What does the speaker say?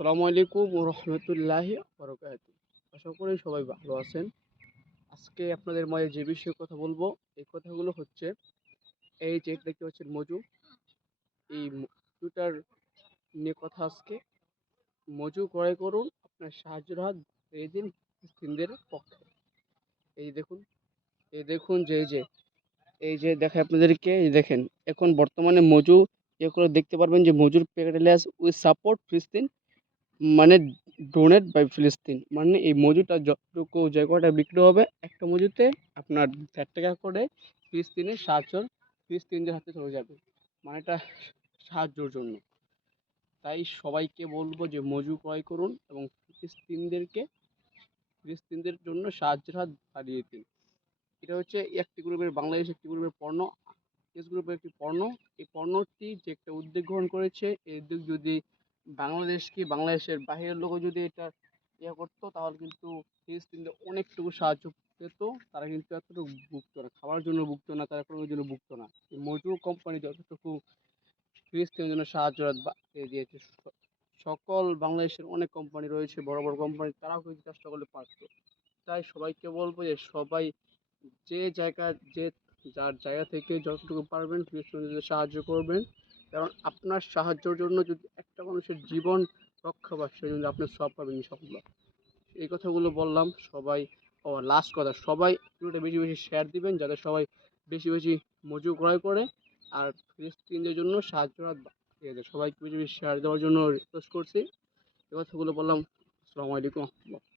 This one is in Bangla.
আসসালামু আলাইকুম ওয়া রাহমাতুল্লাহি ওয়া বারাকাতুহু। আশা করি সবাই ভালো আছেন। আজকে আপনাদের মাঝে যে বিষয়ে কথা বলবো, এই কথাগুলো হচ্ছে এই যে দেখতে পাচ্ছেন মজু, এই মজুটার নিয়ে কথা আজকে। মজু ক্রয় করুন, আপনার সাহায্যের হাত এই দিন ফিলিস্তিনিদের পক্ষে। এই দেখুন, এই যে দেখায় আপনাদেরকে, এই দেখেন এখন বর্তমানে মজু করে দেখতে পারবেন যে মজুর প্যাকেট লেস উইথ সাপোর্ট ফিলিস্তিন, মানে ডোনেট বাই ফিলিস্তিন, মানে এই মজুটা যতটুকু যে কয়টা বিক্রি হবে একটা মজুতে আপনার 4 টাকা করে ফিলিস্তিনদের হাতে চলে যাবে, মানে এটা সাহায্যের জন্য। তাই সবাইকে বলবো যে মজু ক্রয় করুন এবং ফিলিস্তিনদের জন্য সাহায্যের হাত বাড়িয়ে দিন। এটা হচ্ছে একটি গ্রুপের বাংলাদেশ একটি গ্রুপের পণ্য, এস গ্রুপের একটি পণ্য। এই পণ্যটি যে একটা উদ্যোগ গ্রহণ করেছে, এই উদ্যোগ যদি বাংলাদেশের বাইরের লোকও যদি এটা করতো, তাহলে কিন্তু ফিলিস্তিনিদের অনেকটুকু সাহায্য পেত। তারা কিন্তু এতটুকু ভুগতো না, খাওয়ার জন্য ভুগতো না, তারা কোনো জন্য ভুগতো না। এই মজুর কোম্পানি যতটুকু ফিলিস্তিনের জন্য সাহায্য দিয়েছে, সকল বাংলাদেশের অনেক কোম্পানি রয়েছে, বড় বড় কোম্পানি, তারাও কিন্তু চেষ্টা করলে পারতো। তাই সবাইকে বলবো যে সবাই যে জায়গা যে যার জায়গা থেকে যতটুকু পারবেন ফিলিস্তিনিদের সাহায্য করবেন। কারণ আপনার সাহায্যের জন্য যদি একটা মানুষের জীবন রক্ষা পায়, সেই জন্য আপনি সব পাবেন ইনশাআল্লাহ। এই কথাগুলো বললাম। সবাই, লাস্ট কথা, সবাই ভিডিওটা বেশি বেশি শেয়ার দিবেন, যাতে সবাই বেশি বেশি মজু ক্রয় করে আর ফিলিস্তিনিদের জন্য সাহায্যের হাত বাড়িয়ে দেয়। সবাইকে বেশি বেশি শেয়ার দেওয়ার জন্য রিকোয়েস্ট করছি। এই কথাগুলো বললাম। আসসালামু আলাইকুম।